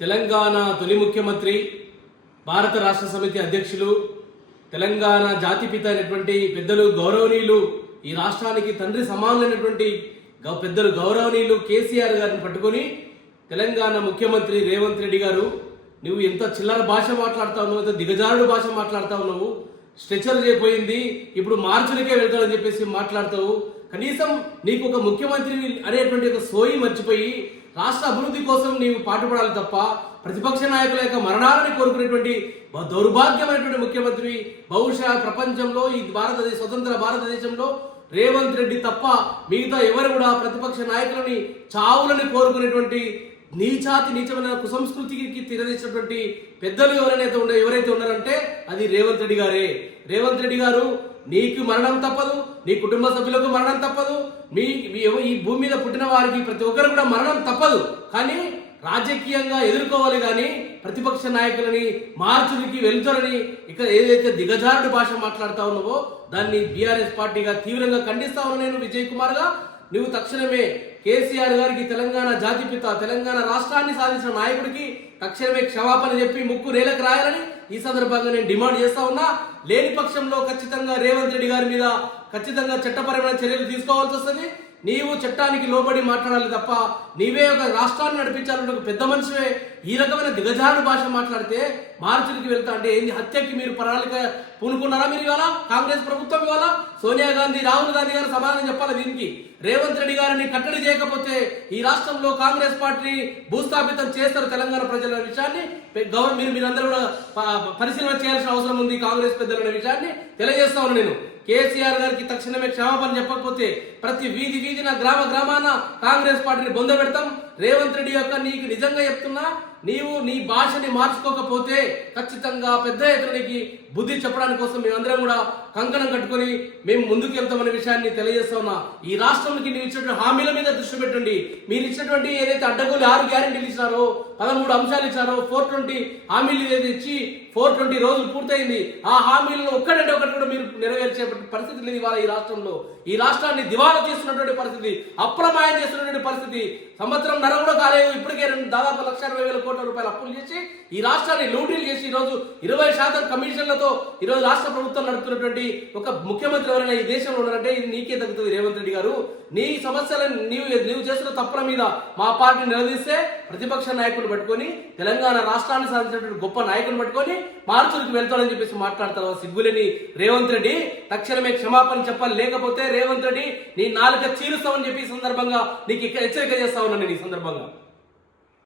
తెలంగాణ తొలి ముఖ్యమంత్రి భారత రాష్ట్ర సమితి అధ్యక్షులు తెలంగాణ జాతిపిత అయినటువంటి పెద్దలు గౌరవనీయులు ఈ రాష్ట్రానికి తండ్రి సమానులైనటువంటి పెద్దలు గౌరవనీయులు కేసీఆర్ గారిని పట్టుకొని తెలంగాణ ముఖ్యమంత్రి రేవంత్ రెడ్డి గారు నువ్వు ఎంత చిల్లర భాష మాట్లాడుతా ఉన్నావు ఎంత దిగజారుడు భాష మాట్లాడుతా ఉన్నావు స్ట్రెచర్ చేయపోయింది ఇప్పుడు మార్చులకే వెళ్తాడని చెప్పేసి మాట్లాడతావు కనీసం నీకు ఒక ముఖ్యమంత్రి అనేటువంటి ఒక సోయి మర్చిపోయి రాష్ట్ర అభివృద్ధి కోసం నీవు పాటుపడాలి తప్ప ప్రతిపక్ష నాయకుల యొక్క మరణాలని కోరుకునేటువంటి దౌర్భాగ్యమైనటువంటి ముఖ్యమంత్రి బహుశా ప్రపంచంలో ఈ భారతదేశ స్వతంత్ర భారతదేశంలో రేవంత్ రెడ్డి తప్ప మిగతా ఎవరు కూడా ప్రతిపక్ష నాయకులని చావులని కోరుకునేటువంటి నీచాతి నీచమైన కుసంస్కృతికి తిరదీసినటువంటి పెద్దలు ఎవరైతే ఉండే ఎవరైతే ఉన్నారంటే అది రేవంత్ రెడ్డి గారే. రేవంత్ రెడ్డి గారు నీకు మరణం తప్పదు నీ కుటుంబ సభ్యులకు మరణం తప్పదు మీ ఈ భూమి మీద పుట్టిన వారికి ప్రతి ఒక్కరు కూడా మరణం తప్పదు. కానీ రాజకీయంగా ఎదుర్కోవాలి కానీ ప్రతిపక్ష నాయకులని మార్చుడికి వెళ్తారని ఇక్కడ ఏదైతే దిగజారుడు భాష మాట్లాడుతా ఉన్నావో దాన్ని బీఆర్ఎస్ పార్టీగా తీవ్రంగా ఖండిస్తా ఉన్నా నేను విజయ్ కుమార్గా. నువ్వు తక్షణమే కేసీఆర్ గారికి తెలంగాణ జాతిపిత తెలంగాణ రాష్ట్రాన్ని సాధించిన నాయకుడికి తక్షణమే క్షమాపణ చెప్పి ముక్కు నేలకు రాయాలని ఈ సందర్భంగా నేను డిమాండ్ చేస్తా ఉన్నా. లేని పక్షంలో ఖచ్చితంగా రేవంత్ రెడ్డి గారి మీద ఖచ్చితంగా చట్టపరమైన చర్యలు తీసుకోవాల్సి వస్తుంది. నీవు చట్టానికి లోబడి మాట్లాడాలి తప్ప నీవే ఒక రాష్ట్రాన్ని నడిపించాలంటే ఒక పెద్ద మనిషివే. ఈ రకమైన దిగజారు భాష మాట్లాడితే మార్చులకి వెళ్తా అంటే ఏంది? హత్యకి మీరు ప్రణాళిక పూనుకున్నారా మీరు ఇవాళ? కాంగ్రెస్ ప్రభుత్వం ఇవాళ? సోనియా గాంధీ రాహుల్ గాంధీ గారు సమాధానం చెప్పాలి దీనికి? రేవంత్ రెడ్డి గారిని కట్టడి చేయకపోతే ఈ రాష్ట్రంలో కాంగ్రెస్ పార్టీ భూస్థాపితం చేస్తారు తెలంగాణ ప్రజల విషయాన్ని. గవర్నమెంట్ మీరు మీరందరూ కూడా పరిశీలన చేయాల్సిన అవసరం ఉంది కాంగ్రెస్ పెద్దల విషయాన్ని తెలియజేస్తా ఉన్నాను నేను. కేసీఆర్ గారికి తక్షణమే క్షమాపణ చెప్పకపోతే ప్రతి వీధి వీధిన గ్రామ గ్రామాన కాంగ్రెస్ పార్టీని బొంద పెడతాం రేవంత్ రెడ్డి యొక్క నీకు నిజంగా చెప్తున్నా నీవు నీ భాషని మార్చుకోకపోతే ఖచ్చితంగా పెద్ద ఎత్తునికి బుద్ధి చెప్పడానికి కోసం మేమందరం కూడా కంకణం కట్టుకొని మేము ముందుకు వెళ్తామనే విషయాన్ని తెలియజేస్తా ఉన్నా. ఈ రాష్ట్రానికి నీవు ఇచ్చినటువంటి హామీల మీద దృష్టి పెట్టండి. మీరు ఇచ్చినటువంటి ఏదైతే అడ్డగోలు ఆరు గ్యారెంటీలు ఇచ్చారో పదమూడు అంశాలు ఇచ్చారో ఫోర్ ట్వంటీ హామీలు ఏదైతే ఇచ్చి ఫోర్ ట్వంటీ రోజులు పూర్తయింది ఆ హామీలను ఒక్కడంటే ఒకటి కూడా మీరు నెరవేర్చే పరిస్థితి లేదు ఇవాళ ఈ రాష్ట్రంలో. ఈ రాష్ట్రాన్ని దివాలా చేస్తున్నటువంటి పరిస్థితి అప్రమాయం చేస్తున్నటువంటి పరిస్థితి. సంవత్సరం నర కూడా కాలేదు. ఇప్పటికే రెండు దాదాపు లక్ష ఇరవై వేల కోట్ల రూపాయలు అప్పులు చేసి ఈ రాష్ట్రాన్ని లూటీలు చేసి ఈ రోజు ఇరవై శాతం కమిషన్లతో ఈ రోజు రాష్ట్ర ప్రభుత్వం నడుపుతున్నటువంటి ఒక ముఖ్యమంత్రి ఎవరైనా ఈ దేశంలో ఉన్నారంటే ఇది నీకే తగ్గుతుంది రేవంత్ రెడ్డి గారు. నీ సమస్యలను నీవు నీవు చేస్తున్న తప్పుల మీద మా పార్టీ నిలదీస్తే ప్రతిపక్ష నాయకులు పట్టుకొని తెలంగాణ రాష్ట్రాన్ని సాధించినటువంటి గొప్ప నాయకులు పట్టుకొని మార్చులకు వెళ్తాడని చెప్పేసి మాట్లాడతారు. సిగ్గులేని రేవంత్ రెడ్డి తక్షణమే క్షమాపణ చెప్పాలి. లేకపోతే రేవంత్ రెడ్డి నీ నాలుక చీరుస్తామని చెప్పి సందర్భంగా నీకు ఇక్కడ హెచ్చరిక చేస్తా ఉన్నాను నేను ఈ సందర్భంగా. दरभंगा